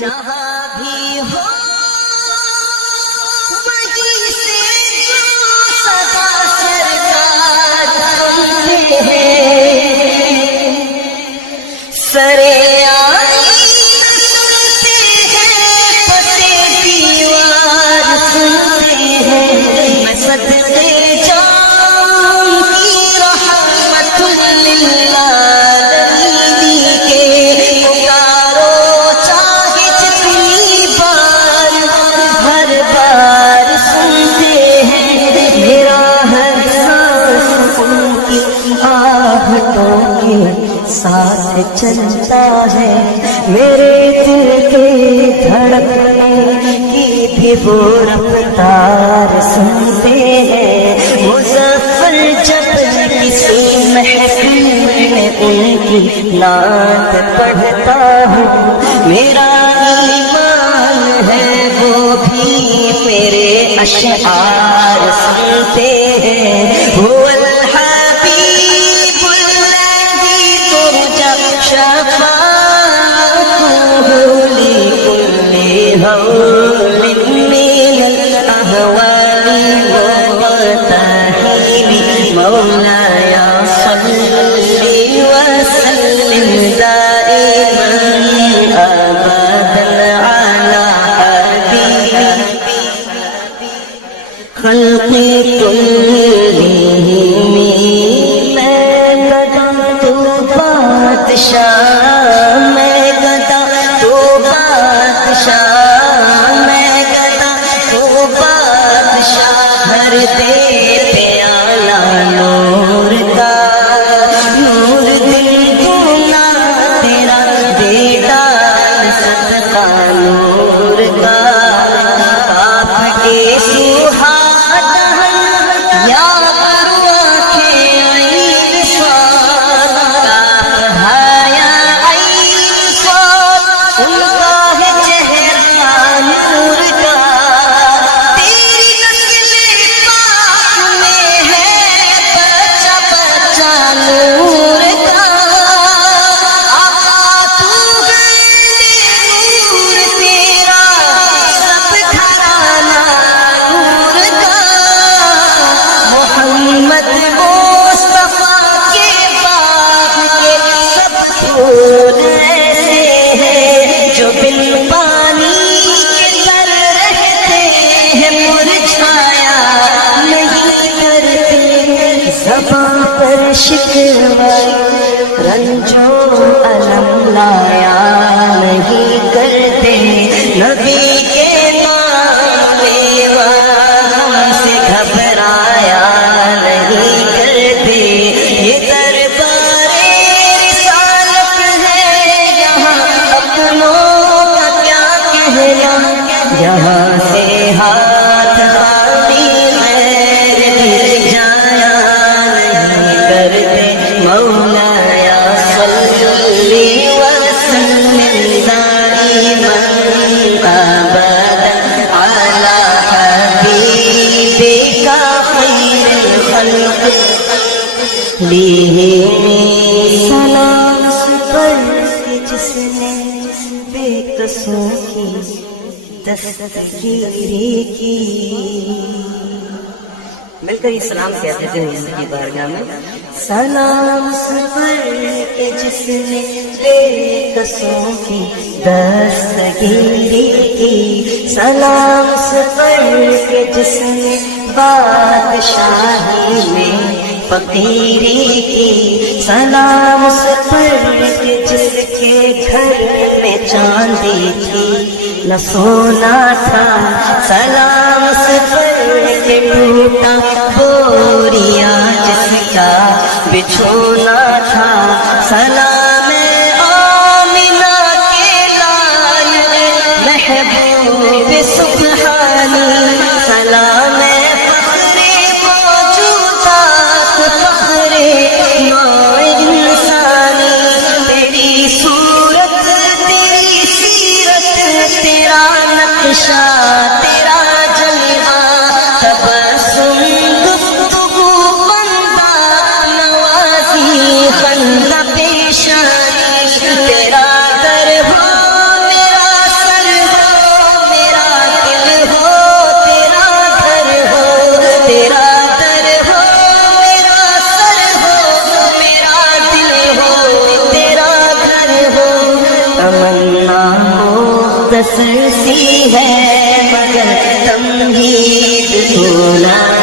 جہاں بھی ہو وہیں سے جو صدا سرکار سنتے ہیں، سرے آئین سنتے ہیں، پتے دیوار سنتے ہیں، میں صدقے جاؤں کی رحمت للعالمین کے پکارو چاہے جتنی بار، ہر بار سنتے ہیں، میرا ہر سانس ان کی آہٹوں کے ساتھ چلتا ہے، میرے دل کے دھڑکنے کی بھی وہ رفتار سنتے ہیں، مظفر جب کسی محفل میں ان کی نعت پڑھتا ہوں، میرا ایمان ہے وہ بھی میرے اشعار سنتے ہیں، وہ مولاي صل وسلم دائما ابدا على حبيبك خلق كلهم، میں گدا تو بادشاہ، میں گدا تو بادشاہ، میں گدا تو بادشاہ، ہر دے پیالہ نور کا، نور دل گنا تیرا بیٹا صدقہ نور کا، آپ کے سہاد یا رنجو علم لایا نہیں کرتے، نبی کے نام ہم سے گھبرایا نہیں کرتے، یہ دربار رسالت ہے یہاں اپنوں کا کیا کہنا، یہاں سے ہاتھ خالی غیر بھی جایا نہیں کرتے، مولاي صل وسلم دائما ابدا على حبيبك خير الخلق سلام پر جس نے بے قصوں کی دستگیری کی، مل کر یہ سلام کہتے تھے اس کی بارگاہ میں، سلام پر جس نے بے قصوں کی دستگیری کی، سلام پر جس نے بادشاہی میں فقیری کی، سلام پر جس کے گھر میں چاندی تھی نہ سونا تھا، سلام پر ٹوٹا بوریا جس کا بچھونا تھا، سلام آمنہ کے لال محبوب سبحانی، سلام فخر موجودات فخر نوع انسانی، تیری صورت تیری سیرت تیرا نقشہ تیرا جلوہ، تبسم گفتگو بندہ نوازی خندہ پیشہ مختصر سی ہے مگر تمہید بھولا